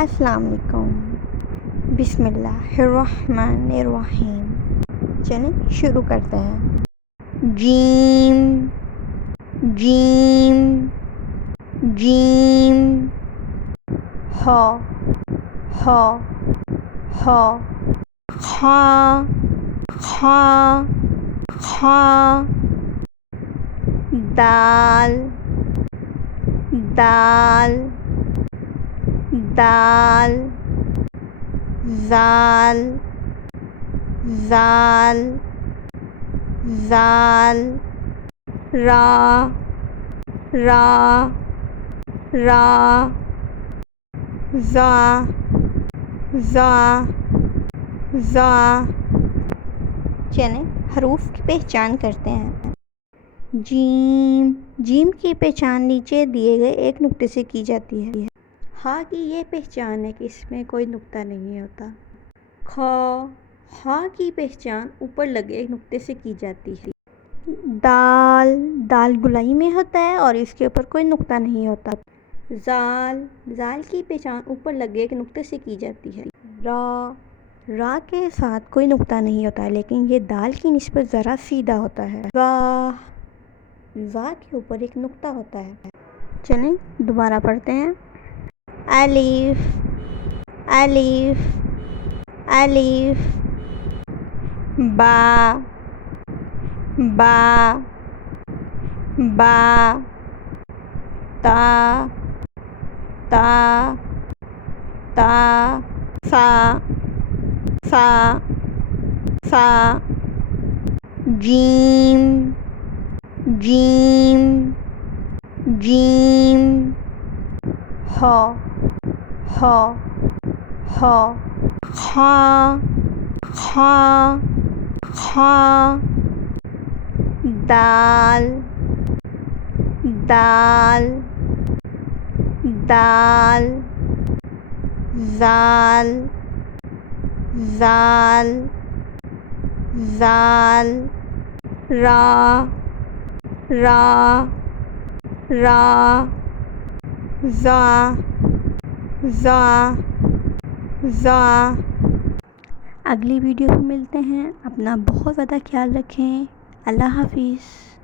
السلام علیکم. بسم اللہ الرحمن الرحیم. چلیں شروع کرتے ہیں. جیم جیم جیم. ہا ہا ہا. خاء خاء خاء. دال دال دال. زال زال زال. را را را. زا زا زا. چلیں حروف کی پہچان کرتے ہیں. جیم جیم کی پہچان نیچے دیے گئے ایک نقطے سے کی جاتی ہے. ہاں کی یہ پہچان ہے کہ اس میں کوئی نقطہ نہیں ہوتا. کھا ہاں کی پہچان اوپر لگے ایک نقطے سے کی جاتی ہے. دال دال گلائی میں ہوتا ہے اور اس کے اوپر کوئی نقطہ نہیں ہوتا. زال زال کی پہچان اوپر لگے ایک نقطے سے کی جاتی ہے. را را کے ساتھ کوئی نقطہ نہیں ہوتا ہے لیکن یہ دال کی نسبت ذرا سیدھا ہوتا ہے. زا زا کے اوپر ایک نقطہ ہوتا ہے. چلیں دوبارہ پڑھتے ہیں. الف الف الف. با با با. تا تا تا. سا سا سا. جیم جیم جیم. ہا ہا ہا. خاء خاء خاء. دال دال دال. زال زال زال. را را را. زا زا زا. اگلی ویڈیو میں ملتے ہیں. اپنا بہت زیادہ خیال رکھیں. اللہ حافظ.